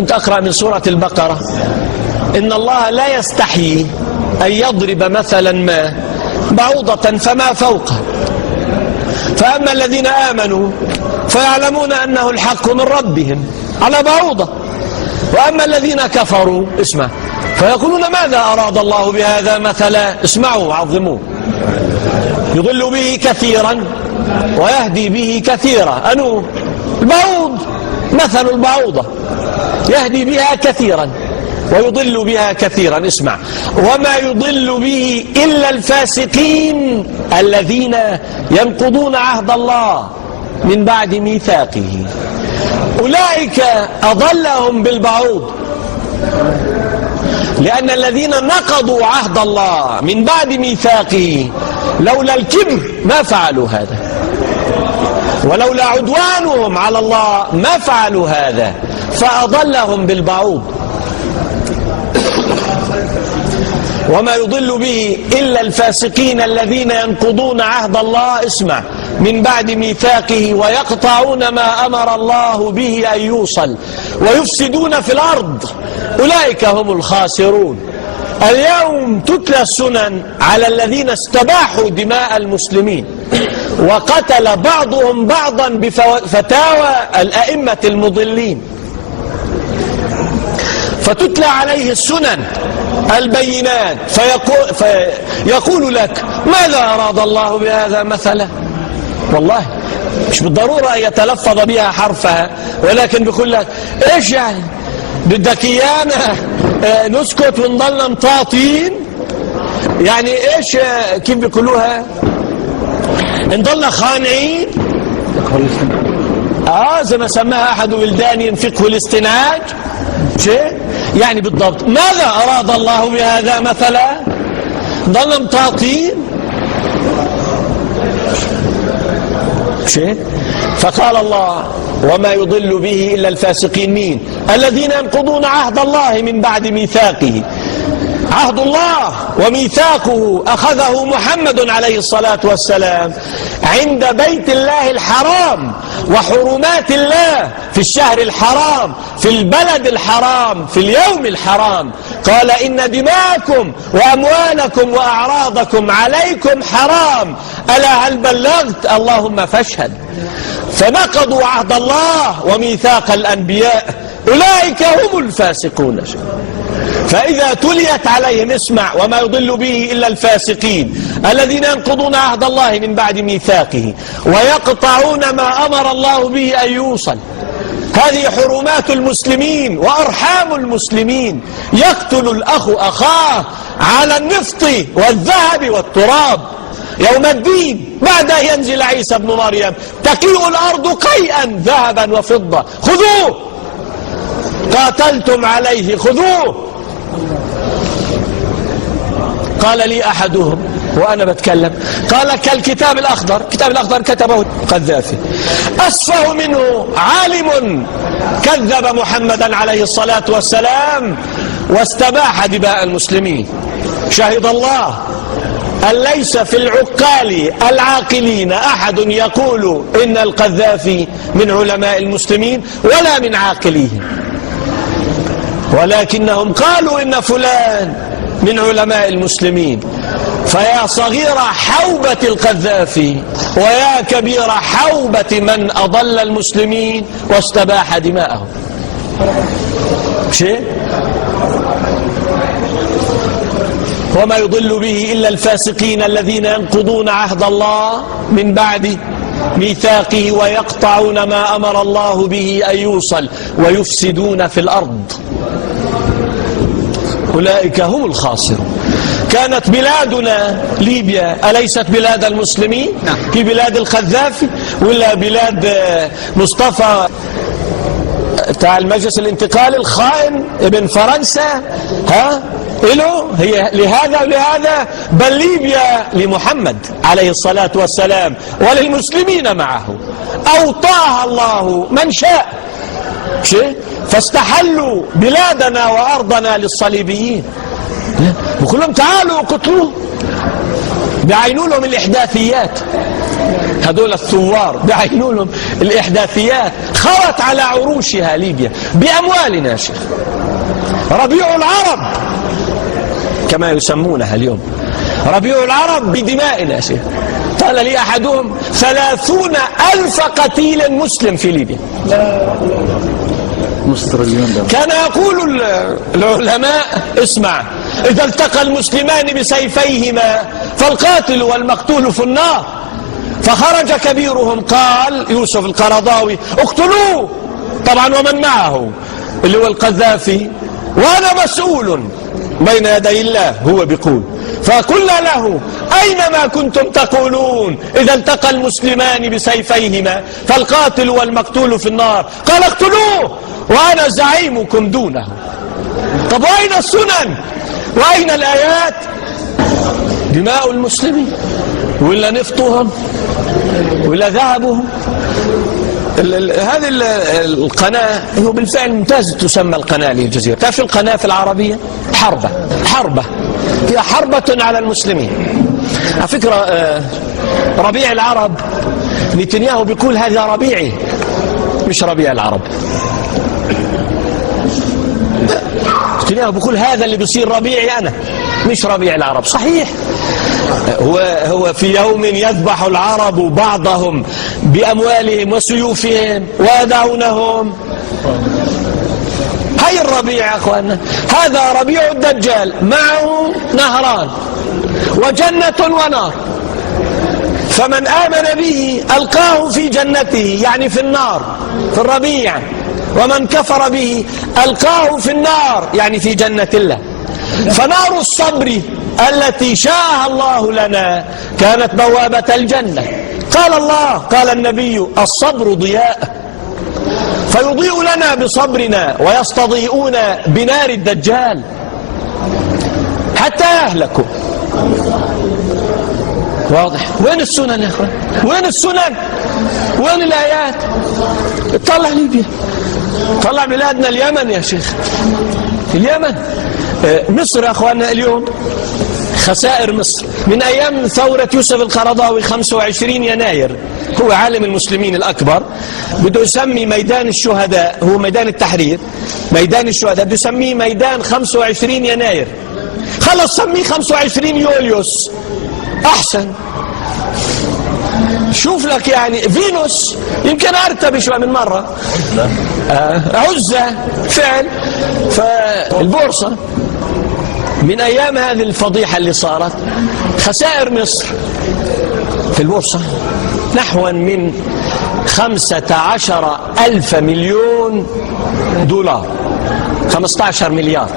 كنت أقرأ من سورة البقرة إن الله لا يستحيي أن يضرب مثلا ما بعوضة فما فوقها، فأما الذين آمنوا فيعلمون أنه الحق من ربهم على بعوضة، وأما الذين كفروا اسمع فيقولون ماذا أراد الله بهذا مثلا، اسمعوا وعظموا، يضل به كثيرا ويهدي به كثيرا. أنو البعوض مثل البعوضة يهدي بها كثيرا ويضل بها كثيرا. اسمع، وما يضل به إلا الفاسقين الذين ينقضون عهد الله من بعد ميثاقه، أولئك أضلهم بالبعوض، لأن الذين نقضوا عهد الله من بعد ميثاقه لولا الكبر ما فعلوا هذا، ولولا عدوانهم على الله ما فعلوا هذا، فأضلهم بالبعوض. وما يضل به إلا الفاسقين الذين ينقضون عهد الله اسمع من بعد ميثاقه ويقطعون ما أمر الله به أن يوصل ويفسدون في الأرض، أولئك هم الخاسرون. اليوم تتلى السنن على الذين استباحوا دماء المسلمين وقتل بعضهم بعضا بفتاوى الأئمة المضلين، فتتلى عليه السنن البينات فيقول لك ماذا أراد الله بهذا مثلا. والله مش بالضرورة أن يتلفظ بها حرفها، ولكن بيقول لك إيش يعني بدك إيانا نسكت ونضلنا مطاطين؟ يعني إيش كيف بيقولوها، نضلنا خانعين؟ زي ما سماها أحد ولداني فقه الاستناج شيء يعني بالضبط. ماذا أراد الله بهذا مثلا؟ ضلنا مطاطين شيء. فقال الله وما يضل به إلا الفاسقين. مين؟ الذين ينقضون عهد الله من بعد ميثاقه. عهد الله وميثاقه أخذه محمد عليه الصلاة والسلام عند بيت الله الحرام وحرمات الله في الشهر الحرام في البلد الحرام في اليوم الحرام. قال إن دماءكم وأموالكم وأعراضكم عليكم حرام، ألا هل بلغت؟ اللهم فاشهد. فنقضوا عهد الله وميثاق الأنبياء، أولئك هم الفاسقون. فإذا تليت عليهم اسمع وما يضل به إلا الفاسقين الذين ينقضون عهد الله من بعد ميثاقه ويقطعون ما أمر الله به أن يوصل. هذه حرمات المسلمين وأرحام المسلمين. يقتل الأخ أخاه على النفط والذهب والتراب. يوم الدين بعد أن ينزل عيسى ابن مريم تقيء الأرض قيئا ذهبا وفضة، خذوه قاتلتم عليه خذوه. قال لي أحدهم وأنا بتكلم قال كالكتاب الأخضر. الكتاب الأخضر كتبه القذافي، أسفه منه عالم كذب محمدا عليه الصلاة والسلام واستباح دماء المسلمين. شهد الله أن ليس في العقال العاقلين أحد يقول إن القذافي من علماء المسلمين ولا من عاقليهم، ولكنهم قالوا إن فلان من علماء المسلمين. فيا صغير حوبة القذافي ويا كبير حوبة من أضل المسلمين واستباح دماءهم. شيء وما يضل به إلا الفاسقين الذين ينقضون عهد الله من بعد ميثاقه ويقطعون ما أمر الله به أن يوصل ويفسدون في الأرض، أولئك هم الخاسرون. كانت بلادنا ليبيا أليست بلاد المسلمين؟ في بلاد القذافي ولا بلاد مصطفى بتاع المجلس الانتقالي الخائن ابن فرنسا؟ إله هي لهذا ولهذا، بل ليبيا لمحمد عليه الصلاة والسلام وللمسلمين معه، أوطاها الله من شاء شيء، فاستحلوا بلادنا وأرضنا للصليبيين. بقول لهم تعالوا قتلوه، بعينوا لهم الإحداثيات. هذول الثوار بعينوا لهم الإحداثيات خرت على عروشها ليبيا بأموالنا يا شيخ. ربيع العرب كما يسمونها اليوم، ربيع العرب بدمائنا يا شيخ. قال لي أحدهم 30,000 قتيل مسلم في ليبيا. كان يقول العلماء اسمع، إذا التقى المسلمان بسيفيهما فالقاتل والمقتول في النار. فخرج كبيرهم قال يوسف القرضاوي اقتلوه، طبعا ومن معه اللي هو القذافي، وأنا مسؤول بين يدي الله. هو بيقول فقلنا له أينما كنتم تقولون إذا التقى المسلمان بسيفيهما فالقاتل والمقتول في النار؟ قال اقتلوه وأنا زعيمكم دونه. طب وأين السنن وأين الآيات؟ دماء المسلمين ولا نفطهم ولا ذهبهم. هذه القناة هو بالفعل ممتاز تسمى القناة للجزيرة. تعرف القناة في العربية حربة هي حربة على المسلمين. على فكرة ربيع العرب نتنياهو بيقول هذا ربيعي مش ربيع العرب. نتنياهو بيقول هذا اللي بيصير ربيعي أنا مش ربيع العرب. صحيح هو في يوم يذبح العرب بعضهم بأموالهم وسيوفهم ويدعونهم. هاي الربيع يا أخوانا، هذا ربيع الدجال معه نهران وجنة ونار، فمن آمن به ألقاه في جنته يعني في النار في الربيع، ومن كفر به ألقاه في النار يعني في جنة الله. فنار الصبر التي شاءها الله لنا كانت بوابة الجنة. قال الله قال النبي الصبر ضياء، فيضيء لنا بصبرنا ويستضيئون بنار الدجال حتى يهلكوا. واضح؟ وين السنن يا اخوان؟ وين السنن؟ وين الآيات؟ طلع ليبيا، طلع بلادنا اليمن يا شيخ. اليمن مصر يا اخواننا اليوم خسائر مصر من أيام ثورة يوسف القرضاوي 25 يناير. هو عالم المسلمين الأكبر، بده يسمي ميدان الشهداء، هو ميدان التحرير ميدان الشهداء، بده يسميه ميدان 25 يناير. خلص سميه 25 يوليوس أحسن. شوف لك يعني فينوس يمكن أرتبي شوي من مرة، عزة فعل. فالبورصة من أيام هذه الفضيحة اللي صارت خسائر مصر في البورصة نحو من 15,000 مليون دولار، 15 مليار.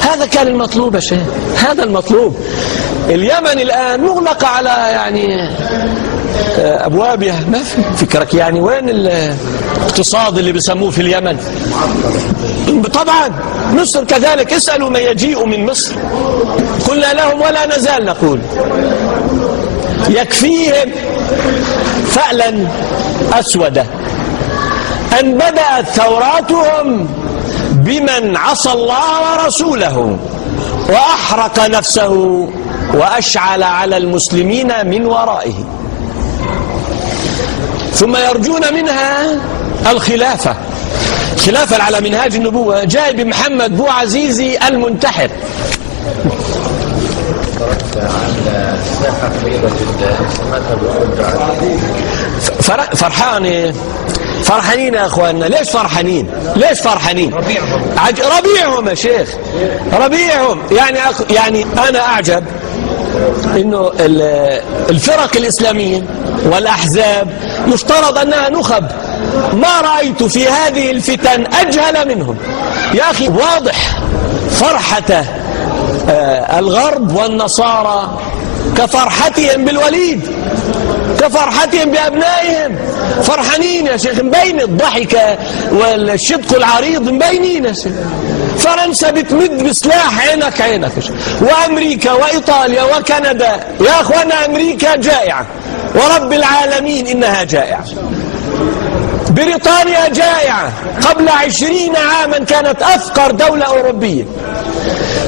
هذا كان المطلوب يا شيخ، هذا المطلوب. اليمن الآن مغلقة على يعني أبوابها، ما في فكرك يعني وين الاقتصاد اللي بيسموه في اليمن؟ طبعا مصر كذلك. اسألوا من يجيء من مصر، قلنا لهم ولا نزال نقول يكفيهم فعلا أسودة أن بدأت ثوراتهم بمن عصى الله ورسوله وأحرق نفسه وأشعل على المسلمين من ورائه، ثم يرجون منها الخلافة على منهاج النبوة. جاي بمحمد بو عزيزي المنتحر. فرحانين يا أخواننا. ليش فرحانين؟ ربيعهم يا شيخ، ربيعهم. يعني أنا أعجب إنه الفرق الإسلامية والأحزاب يفترض أنها نخب. ما رأيت في هذه الفتن أجهل منهم يا أخي. واضح فرحة الغرب والنصارى كفرحتهم بالوليد، كفرحتهم بأبنائهم. فرحانين يا شيخ، مبين الضحكة والشدق العريض مبينين يا شيخ. فرنسا بتمد بسلاح عينك وأمريكا وإيطاليا وكندا. يا أخوانا أمريكا جائعة ورب العالمين إنها جائعة. بريطانيا جائعة، قبل 20 عاما كانت أفقر دولة أوروبية.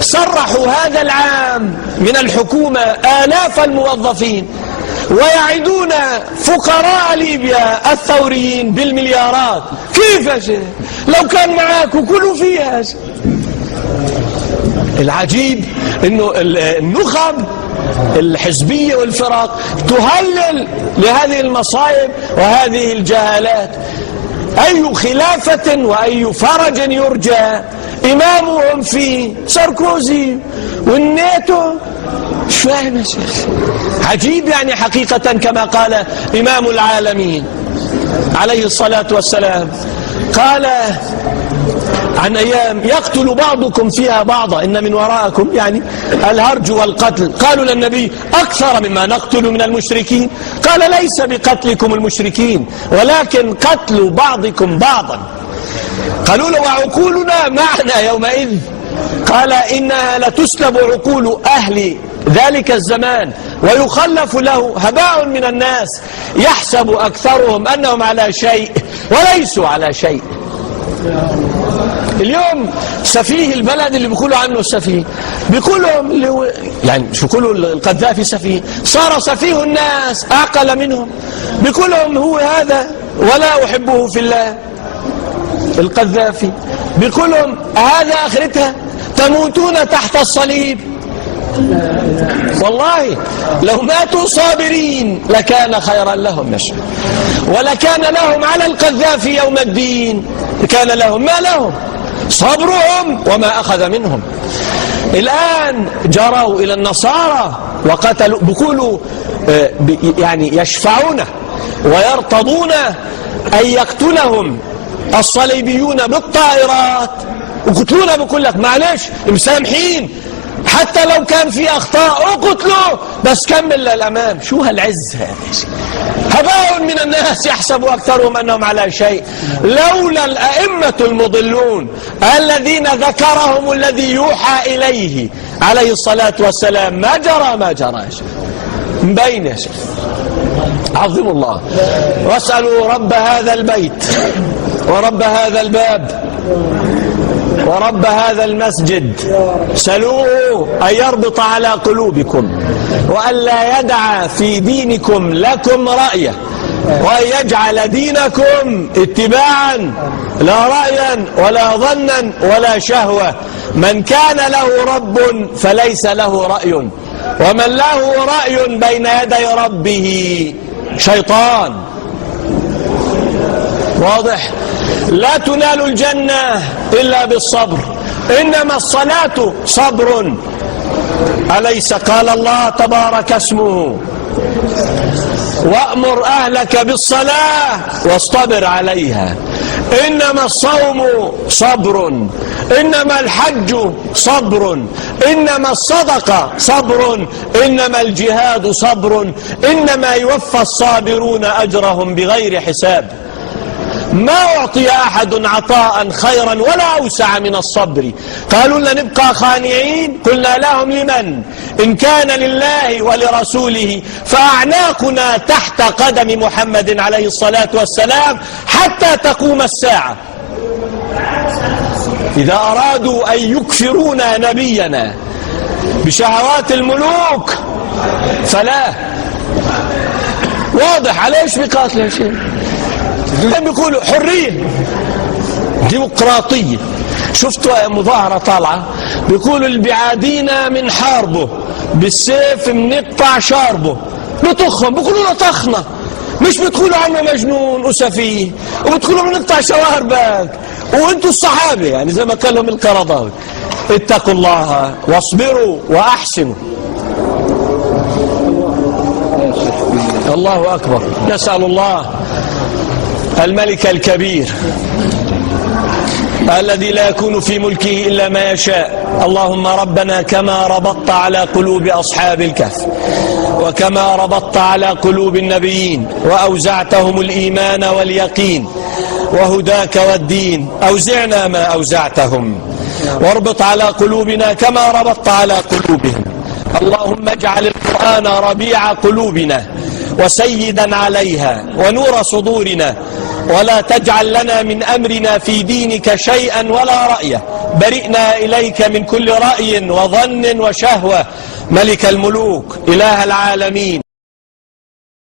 صرحوا هذا العام من الحكومة آلاف الموظفين ويعدون فقراء ليبيا الثوريين بالمليارات. كيف يا شيخ؟ لو كان معاكم كلوا فيها. العجيب انه النخب الحزبية والفرق تهلل لهذه المصائب وهذه الجهالات. أي خلافة وأي فرج يرجى إمامهم في ساركوزي والناتو. مش فاهم يا شيخ. عجيب يعني حقيقة، كما قال إمام العالمين عليه الصلاة والسلام، قال عن أيام يقتل بعضكم فيها بعضا إن من وراءكم يعني الهرج والقتل. قالوا للنبي أكثر مما نقتل من المشركين. قال ليس بقتلكم المشركين ولكن قتل بعضكم بعضا. قالوا له وعقولنا معنا يومئذ. قال إنها لتسلب عقول أهل ذلك الزمان ويخلف له هباء من الناس يحسب أكثرهم أنهم على شيء وليسوا على شيء. اليوم سفيه البلد اللي بيقولوا عنه السفيه، بيقولوا يعني مش بيقولوا القذافي سفيه، صار سفيه الناس أعقل منهم. بيقولوا هو هذا ولا أحبه في الله القذافي. بيقولوا هذا آخرتها تموتون تحت الصليب. والله لو ماتوا صابرين لكان خيرا لهم يا شيخ، ولكان لهم على القذافي يوم الدين. كان لهم ما لهم صبرهم وما أخذ منهم. الآن جروا إلى النصارى وقتلوا، بيقولوا يعني يشفعون ويرتضون أن يقتلهم الصليبيون بالطائرات وقتلونا. بيقول لك معلش مسامحين حتى لو كان في أخطاء اقتلوا بس كمل للأمام. شو هالعز هذا؟ هباء من الناس يحسب أكثرهم أنهم على شيء. لولا الأئمة المضلون الذين ذكرهم الذي يوحى إليه عليه الصلاة والسلام ما جرى يا شيخ. مبين يا شيخ. عظموا الله واسألوا رب هذا البيت ورب هذا الباب ورب هذا المسجد، سلوه أن يربط على قلوبكم وأن لا يدع في دينكم لكم رأيه، وأن يجعل دينكم اتباعا لا رأيا ولا ظنا ولا شهوة. من كان له رب فليس له رأي، ومن له رأي بين يدي ربه شيطان. واضح؟ لا تنال الجنة إلا بالصبر، إنما الصلاة صبر. أليس قال الله تبارك اسمه وأمر أهلك بالصلاة واصطبر عليها. إنما الصوم صبر، إنما الحج صبر، إنما الصدقة صبر، إنما الجهاد صبر، إنما يوفى الصابرون أجرهم بغير حساب. ما أعطي أحد عطاء خيرا ولا أوسع من الصبر. قالوا لن نبقى خانعين، قلنا لهم لمن؟ إن كان لله ولرسوله فأعناقنا تحت قدم محمد عليه الصلاة والسلام حتى تقوم الساعة. إذا أرادوا أن يكفرونا نبينا بشهوات الملوك فلا. واضح عليش بقاتل يا شيخ. بيقولوا حرية ديمقراطية. شفتوا مظاهرة طالعة بيقولوا البعادين من حاربه بالسيف منقطع شاربه. بطخهم بيقولوا له طخنا، مش بتقولوا عنه مجنون وسفيه، وبتقولوا بنقطع شواربك وانتوا الصحابة يعني زي ما قال لهم القرضاوي. اتقوا الله واصبروا وأحسنوا. الله أكبر. نسأل الله الملك الكبير الذي لا يكون في ملكه إلا ما يشاء. اللهم ربنا كما ربطت على قلوب أصحاب الكهف وكما ربطت على قلوب النبيين وأوزعتهم الإيمان واليقين وهداك والدين، أوزعنا ما أوزعتهم واربط على قلوبنا كما ربطت على قلوبهم. اللهم اجعل القرآن ربيع قلوبنا وسيدا عليها ونور صدورنا، ولا تجعل لنا من أمرنا في دينك شيئا ولا رأيه. برئنا إليك من كل رأي وظن وشهوة. ملك الملوك إله العالمين.